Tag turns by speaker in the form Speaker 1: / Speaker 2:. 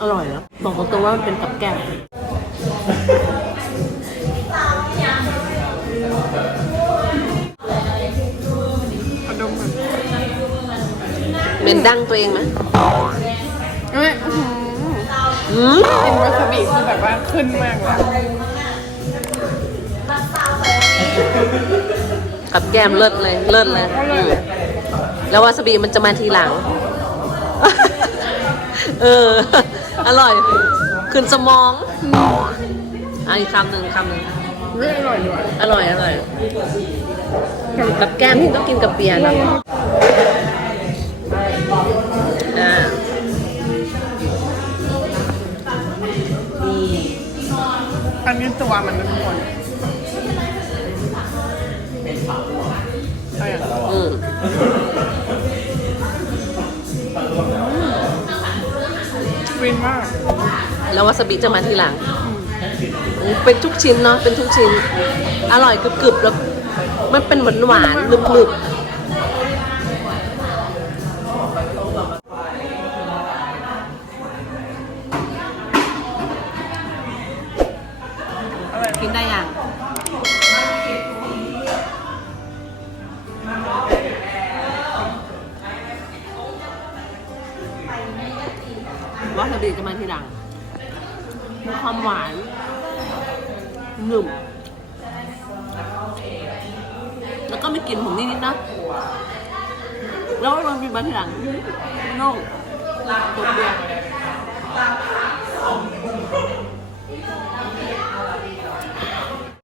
Speaker 1: อร่อยนะบอกตรงๆว่ามันเป็นกับแก้มเป็นดั้งตัวเองไหม
Speaker 2: เอ้ยอื้อหือ
Speaker 1: อืม
Speaker 2: กินวาซาบิคือแบบว่าขึ้นมากเลย
Speaker 1: กับแก้มเลิศเลยเลิศเลยแล้ววาซาบิมันจะมาทีหลัง เออ อร่อย ขึ้นสมองอะอีกคำหนึ่งคำหนึ่ง
Speaker 2: เฮ้ยอร่อยด้วย
Speaker 1: อร่อย อร่อย กับแก้มที่ต้องกินกับเบียร์นะอ่านี่
Speaker 2: อันนี้ตัวมันทุกคน วินมาก
Speaker 1: แล้ววาซาบิจะมาทีหลังอืมเป็นทุกชิ้นเนาะ เป็นทุกชิ้น อร่อยกรึบๆแล้ว มันเป็นหวานหวานๆหนึบๆ
Speaker 2: อร่อย
Speaker 1: กินได้ยัง วาซาบิจะมาทีหลังมีความหวานหนึบแล้วก็มีกลิ่นของนิดๆนะ แล้วมันมีมาทีหลังโน่ตกเบียร์